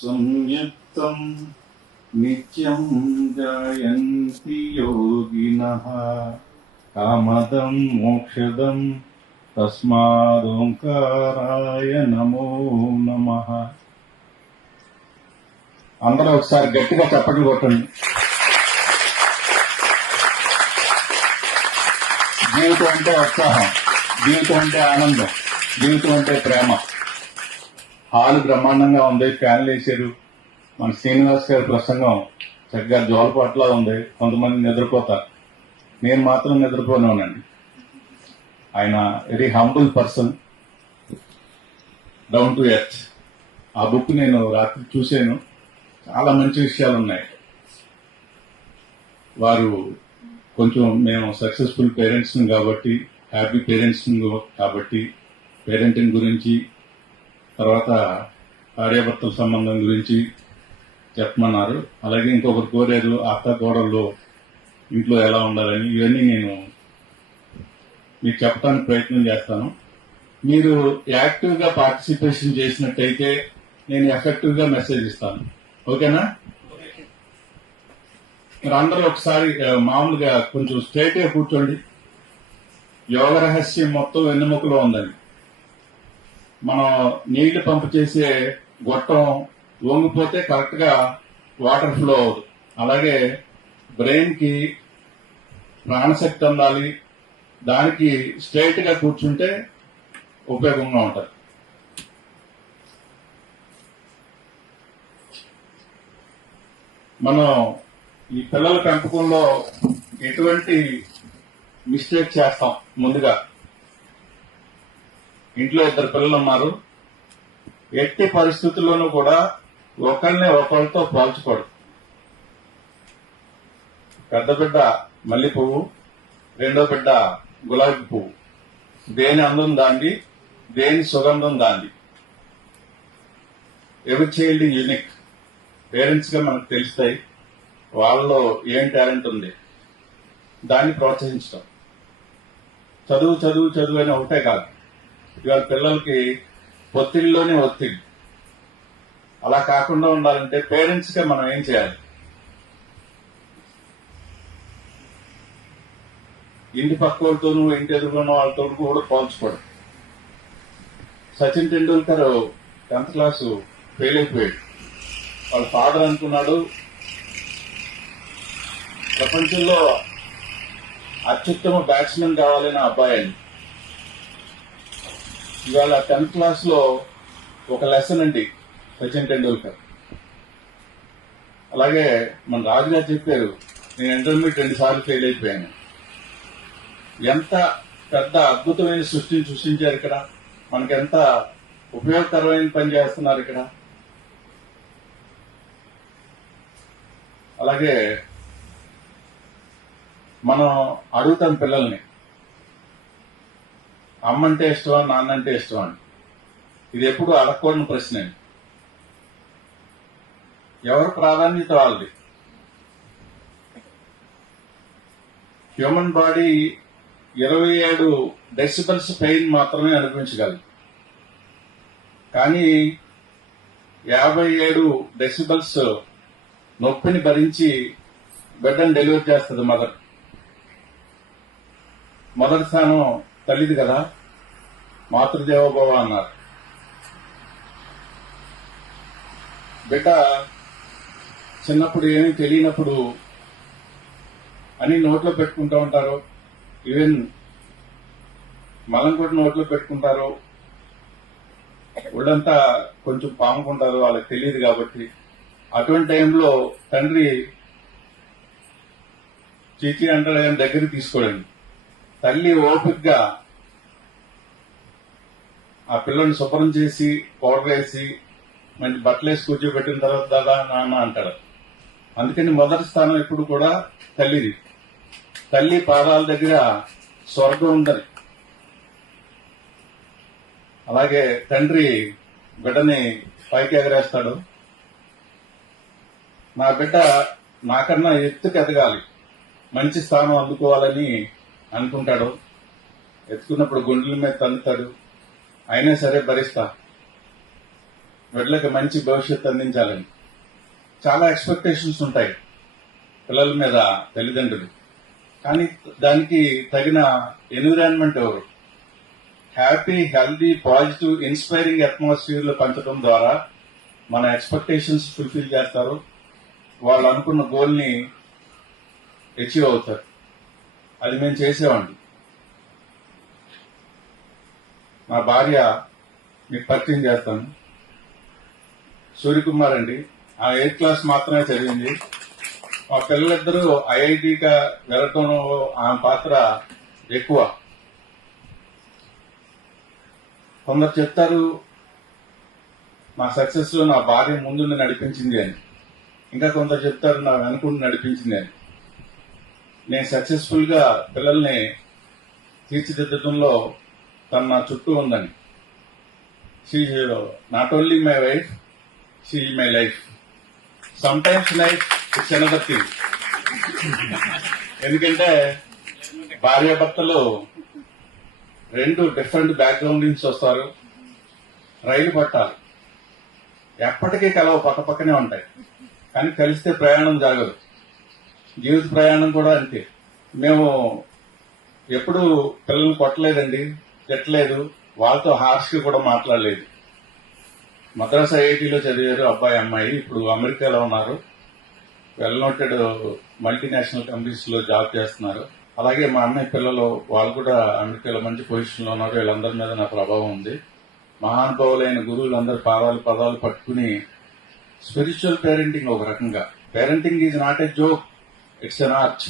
సంయుక్తం నిత్యం జాయంతి యోగినః కామదం మోక్షదం తస్మాదోంకారాయ నమో నమః. అందరూ ఒకసారి గట్టిగా చప్పట్లు కొట్టండి. జీవితం అంటే ఉత్సాహం, జీవితం అంటే ఆనందం, జీవితం అంటే ప్రేమ. హాలు బ్రహ్మాండంగా ఉంది, ఫ్యాన్లు వేసారు. మన శ్రీనివాస్ గారి ప్రసంగం చక్కగా జోలపాట్లా ఉంది. కొంతమంది నిద్రపోతారు, నేను మాత్రం నిద్రపోనేనండి. ఆయన very humble person, down to earth. ఆ బుక్ నేను రాత్రి చూశాను, చాలా మంచి విషయాలు ఉన్నాయి. వారు కొంచెం మేము సక్సెస్ఫుల్ పేరెంట్స్ కాబట్టి, హ్యాపీ పేరెంట్స్ కాబట్టి పేరెంటింగ్ గురించి, తర్వాత భార్యాభర్తల సంబంధం గురించి చెప్పమన్నారు. అలాగే ఇంకొకరు కోరారు అత్త కోడళ్ళు ఇంట్లో ఎలా ఉండాలని. ఇవన్నీ నేను మీకు చెప్పడానికి ప్రయత్నం చేస్తాను. మీరు యాక్టివ్ గా పార్టిసిపేషన్ చేసినట్టయితే నేను ఎఫెక్టివ్ గా మెసేజ్ ఇస్తాను. ఓకేనా? మీరు అందరూ ఒకసారి మామూలుగా కొంచెం స్ట్రైట్ గా కూర్చోండి. యోగ రహస్యం మొత్తం వెన్నెముకలో ఉందండి. మనం నీళ్లు పంపు చేసే గొట్టం వంగిపోతే కరెక్ట్ గా వాటర్ ఫ్లో అవ్వదు. అలాగే బ్రెయిన్ కి ప్రాణశక్తి అందాలి, దానికి స్ట్రైట్ గా కూర్చుంటే ఉపయోగంగా ఉంటుంది. మనం ఈ పిల్లల పెంపకంలో ఎటువంటి మిస్టేక్ చేస్తాం? ముందుగా ఇంట్లో ఇద్దరు పిల్లలు ఉన్నారు, ఎట్టి పరిస్థితుల్లోనూ కూడా ఒకరిని ఒకరితో పోల్చుకోడు. పెద్ద బిడ్డ మల్లె పువ్వు, రెండో బిడ్డ గులాబీ పువ్వు. దేని అందం దాంది, దేని సుగంధం దాంది. ఎవరి చైల్డ్ యూనిక్. పేరెంట్స్ గా మనకు తెలుస్తాయి వాళ్ళలో ఏం టాలెంట్ ఉంది, దాన్ని ప్రోత్సహించడం. చదువు చదువు చదువు అని ఒకటే కాదు, ఇవాళ పిల్లలకి ఒత్తిడిలోనే ఒత్తిడి. అలా కాకుండా ఉండాలంటే పేరెంట్స్ గా మనం ఏం చేయాలి? ఇంటి పక్క వాళ్ళతోనూ ఇంటి ఎదుర్కొన్న వాళ్ళతో కూడా పోల్చుకోవడం. Sachin Tendulkar 10th class fail అయిపోయాడు. వాళ్ళ ఫాదర్ అనుకున్నాడు ప్రపంచంలో అత్యుత్తమ బ్యాట్స్మెన్ కావాలని అబ్బాయి. ఇవాళ 10th క్లాస్ లో ఒక లెసన్ అండి సచిన్ టెండూల్కర్. అలాగే మన రాజుగారు చెప్పారు, నేను ఇంటర్మీడియట్ 2 సార్లు ఫెయిల్ అయిపోయాను. ఎంత పెద్ద అద్భుతమైన సృష్టిని సృష్టించారు ఇక్కడ. మనకెంత ఉపయోగకరమైన పని చేస్తున్నారు ఇక్కడ. అలాగే మనం అడుగుతాం పిల్లల్ని, అమ్మంటే ఇష్టమా నాన్నంటే ఇష్టమా అని. ఇది ఎప్పుడు అడగకూడని ప్రశ్న. ఎవరి ప్రాధాన్యత వాళ్ళది. హ్యూమన్ బాడీ 27 డెసిబల్స్ పెయిన్ మాత్రమే అనుభవించగలదు, కానీ 57 డెసిబల్స్ నొప్పిని భరించి బిడ్డను డెలివరీ చేస్తుంది మదర్. మొదటి స్థానం తల్లిది కదా, మాతృదేవోభవ అన్నారు. బిడ్డ చిన్నప్పుడు ఏమీ తెలియనప్పుడు అని నోట్లో పెట్టుకుంటూ ఉంటారు. ఈవెన్ మలం కూడా నోట్లో పెట్టుకుంటారు. ఒళ్ళంతా కొంచెం పాముకుంటారు, వాళ్ళకి తెలియదు కాబట్టి. అటువంటి టైంలో తండ్రి చీచి అంటాడు, ఆయన దగ్గరికి తీసుకోడండి. తల్లి ఓపికగా ఆ పిల్లని శుభ్రం చేసి పౌడర్ వేసి మంచి బట్టలు వేసి కూర్చోబెట్టిన తర్వాత దాదా నాన్న అంటాడు. అందుకని మొదటి స్థానం ఎప్పుడు కూడా తల్లిది. తల్లి పాదాల దగ్గర స్వర్గం ఉందని. అలాగే తండ్రి బిడ్డని పైకి ఎగరేస్తాడు. నా బిడ్డ నాకన్నా ఎత్తుకు ఎదగాలి, మంచి స్థానం అందుకోవాలని అనుకుంటాడు. ఎత్తుకున్నప్పుడు గుండెల మీద తందుతాడు. అయినా సరే భరిస్తా. వీళ్ళకి మంచి భవిష్యత్తు అందించాలని చాలా ఎక్స్పెక్టేషన్స్ ఉంటాయి పిల్లల మీద తల్లిదండ్రులు. కానీ దానికి తగిన ఎన్విరాన్మెంట్ ఎవరు? Happy, healthy, positive, inspiring atmosphere లో పెంచడం ద్వారా మన ఎక్స్పెక్టేషన్స్ ఫుల్ఫిల్ చేస్తారు. వాళ్ళు అనుకున్న గోల్ ని అచీవ్ అవుతారు. అది మేము చేసేవాడి. మా భార్య మీకు పరిచయం చేస్తాను. సూర్యకుమార్ అండి. ఆ 8th క్లాస్ మాత్రమే చదివింది. మా పిల్లలిద్దరూ ఐఐటిగా వెళ్ళటంలో ఆమె పాత్ర ఎక్కువ. కొందరు చెప్తారు నా సక్సెస్ లో నా భార్య ముందుండి నడిపించింది అని, ఇంకా కొందరు చెప్తారు నా వెనుకుండి నడిపించింది అని. నేను సక్సెస్ఫుల్ గా పిల్లల్ని తీర్చిదిద్దడంలో తను నా చుట్టూ ఉందని. She not only my wife, she my life. Some times life it's another thing. ఎందుకంటే భార్యాభర్తలు 2 డిఫరెంట్ బ్యాక్గ్రౌండ్ నుంచి వస్తారు. రైలు పట్టాలి, ఎప్పటికీ కలవ పక్కపక్కనే ఉంటాయి, కానీ కలిస్తే ప్రయాణం జరగదు. జీవిత ప్రయాణం కూడా అంతే. మేము ఎప్పుడు పిల్లల్ని కొట్టలేదండి, తిట్టలేదు, వాళ్ళతో హార్ష్ గా కూడా మాట్లాడలేదు. మద్రాస్ ఐఐటిలో చదివారు అబ్బాయి అమ్మాయి. ఇప్పుడు అమెరికాలో ఉన్నారు. వెల్ నోటెడ్ మల్టీనేషనల్ కంపెనీస్ లో జాబ్ చేస్తున్నారు. అలాగే మా అన్నయ్య పిల్లలు వాళ్ళు కూడా అమెరికాలో మంచి పొజిషన్ లో ఉన్నారు. వీళ్ళందరి మీద నా ప్రభావం ఉంది. మహానుభావులైన గురువులందరి పదాలు పట్టుకుని స్పిరిచువల్ పేరెంటింగ్ ఒక రకంగా. Parenting is not a joke, it's an art.